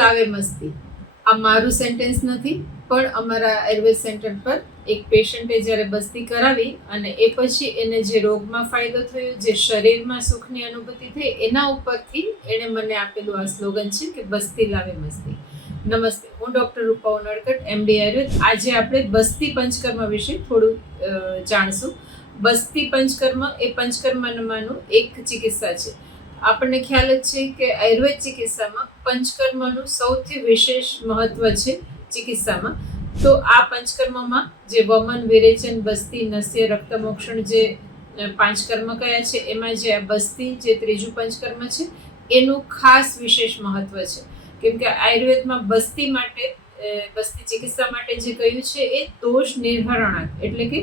લાવે મસ્તી આ મારું સેન્ટેન્સ નથી, પણ અમારા આયુર્વેદ સેન્ટર પર એક પેશન્ટે જ્યારે બસ્તી કરાવી અને એ પછી એને જે રોગમાં ફાયદો થયો, જે શરીરમાં સુખની અનુભૂતિ થઈ, એના ઉપરથી એણે મને આપેલું આ સ્લોગન છે કે બસ્તી લાવે મસ્તી. નમસ્તે, હું ડૉક્ટર રૂપા ઉનડકટ, MD આયુર્વેદ. આજે આપણે બસ્તી પંચકર્મ વિશે થોડું જાણશું. બસ્તી પંચકર્મ એ પંચકર્મમાંનું એક ચિકિત્સા છે. આપણને ખ્યાલ જ છે કે આયુર્વેદ ચિકિત્સામાં પંચકર્મનું સૌથી વિશેષ મહત્વ છે ચિકિત્સામાં. તો આ પંચકર્મમાં જે વમન, વિરેચન, બસ્તી, નસ્ય, રક્તમોક્ષણ જે 5 કર્મ કયા છે, એમાં જે આ બસ્તી જે ત્રીજું પંચકર્મ છે એનું ખાસ વિશેષ મહત્વ છે. કેમ કે આયુર્વેદમાં બસ્તી ચિકિત્સા માટે જે કહ્યું છે એ દોષ નિર્હરણાર્થ, એટલે કે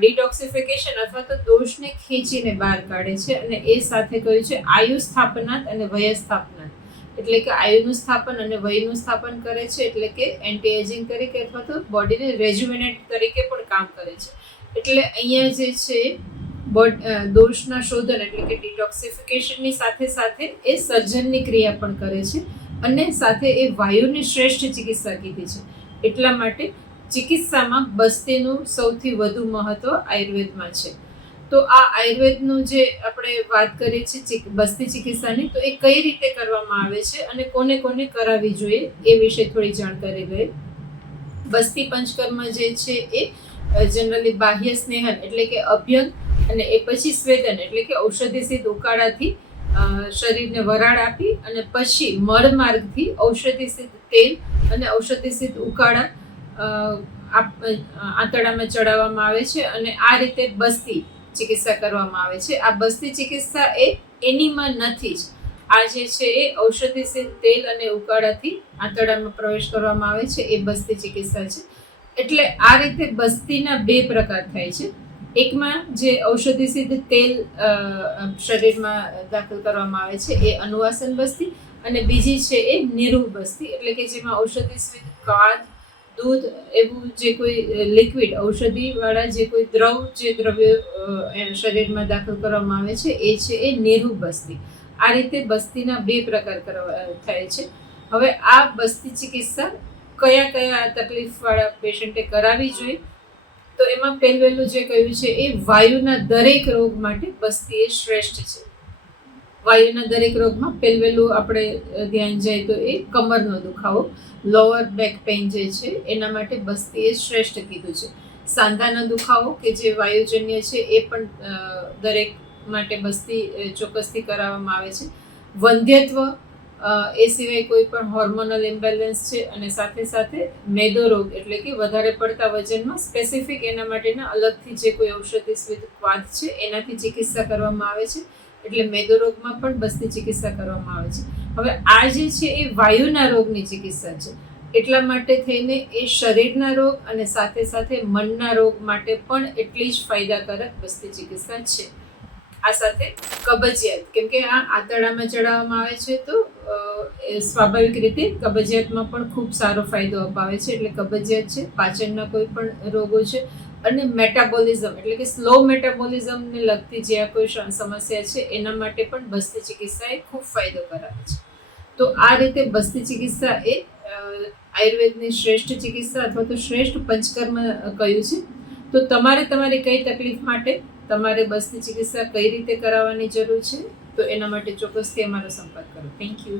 ડિટોક્સિફિકેશન અથવા તો દોષને ખેંચીને બહાર કાઢે છે. અને એ સાથે કહ્યું છે આયુ સ્થાપનાત અને વય સ્થાપનાત, એટલે કે આયુનું સ્થાપન અને વયનું સ્થાપન કરે છે, એટલે કે એન્ટી એજિંગ તરીકે અથવા તો બોડીને રેજ્યુમિનેટ તરીકે પણ કામ કરે છે. એટલે અહીંયા જે છે દોષના શોધન એટલે કે ડિટોક્સિફિકેશનની સાથે સાથે એ સર્જનની ક્રિયા પણ કરે છે. અને સાથે એ વાયુની શ્રેષ્ઠ ચિકિત્સા કીધી છે. એટલા માટે ચિકિત્સામાં બસ્તીનું સૌથી વધુ મહત્વ આયુર્વેદમાં છે. તો આ આયુર્વેદનું જે આપણે વાત કરીએ છીએ બસ્તી ચિકિત્સાની, તો એ કઈ રીતે કરવામાં આવે છે અને કોને કોને કરાવવી જોઈએ એ વિશે થોડી જાણકારી લઈએ. બસ્તી પંચકર્મ જે છે એ જનરલી બાહ્ય સ્નેહન એટલે કે અભ્યંગ અને એ પછી સ્વેદન એટલે કે ઔષધિસિદ્ધ ઉકાળાથી શરીરને વરાળ આપી અને પછી મળ માર્ગથી ઔષધિસિદ્ધ તેલ અને ઔષધિસિદ્ધ ઉકાળા આંતરડામાં ચડાવવામાં આવે છે અને આ રીતે બસ્તી ચિકિત્સા કરવામાં આવે છે. આ બસ્તી ચિકિત્સા એ એનીમાં નથી જ. આ જે છે એ ઔષધિસિદ્ધ તેલ અને ઉકાળાથી આંતરડામાં પ્રવેશ કરવામાં આવે છે, એ બસ્તી ચિકિત્સા છે. એટલે આ રીતે બસ્તીના 2 પ્રકાર થાય છે. એકમાં જે ઔષધિસિદ્ધ તેલ શરીરમાં દાખલ કરવામાં આવે છે એ અનુવાસન બસ્તી, અને બીજી છે એ નિરૂહ બસ્તી, એટલે કે જેમાં ઔષધિસિદ્ધ કાદ, દૂધ એવું જે કોઈ લિક્વિડ ઔષધિવાળા જે કોઈ દ્રવ્યો શરીરમાં દાખલ કરવામાં આવે છે એ છે એ નિરૂહ બસ્તી. આ રીતે બસ્તીના 2 પ્રકાર થાય છે. હવે આ બસ્તી ચિકિત્સા કયા કયા તકલીફવાળા પેશન્ટે કરાવવી જોઈએ, તો એમાં પહેલું જે કહ્યું છે એ વાયુના દરેક રોગ માટે બસ્તી એ શ્રેષ્ઠ છે. વાયુના દરેક રોગમાં પહેલું આપણે ધ્યાન જાય તો એ કમરનો દુખાવો, લોઅર બેક પેઇન જે છે એના માટે બસ્તી એ શ્રેષ્ઠ કીધું છે. સાંધાનો દુખાવો કે જે વાયુજન્ય છે એ પણ દરેક માટે બસ્તી ચોક્કસથી કરાવવામાં આવે છે. વંધ્યત્વ, એ સિવાય કોઈ પણ હોર્મોનલ ઇમ્બેલેન્સ છે, અને સાથે સાથે મેદો રોગ એટલે કે વધારે પડતા વજનમાં સ્પેસિફિક એના માટેના અલગથી જે કોઈ ઔષધિસિદ્ધ ક્વાથ છે એનાથી ચિકિત્સા કરવામાં આવે છે. એટલે મેદો રોગમાં પણ બસ્તી ચિકિત્સા કરવામાં આવે છે. હવે આ જે છે એ વાયુના રોગની ચિકિત્સા છે. એટલા માટે થઈને એ શરીરના રોગ અને સાથે સાથે મનના રોગ માટે પણ એટલી જ ફાયદાકારક બસ્તી ચિકિત્સા છે. આ સાથે કબજિયાત, કેમ કે આ આંતરડામાં ચડાવવામાં આવે છે તો સ્વાભાવિક રીતે કબજિયાતમાં પણ ખૂબ સારો ફાયદો અપાવે છે. એટલે કબજિયાત છે, પાચનના કોઈ પણ રોગો છે, અને મેટાબોલિઝમ એટલે કે સ્લો મેટાબોલિઝમને લગતી જે આ કોઈ સમસ્યા છે એના માટે પણ બસ્તી ચિકિત્સા એ ખૂબ ફાયદો કરાવે છે. તો આ રીતે બસ્તી ચિકિત્સા એ આયુર્વેદની શ્રેષ્ઠ ચિકિત્સા અથવા તો શ્રેષ્ઠ પંચકર્મ કહ્યું છે. તો તમારે તમારી કઈ તકલીફ માટે તમારે બસ્તી ચિકિત્સા કઈ રીતે કરાવવાની જરૂર છે, તો એના માટે ચોક્કસથી અમારો સંપર્ક કરો. Thank you.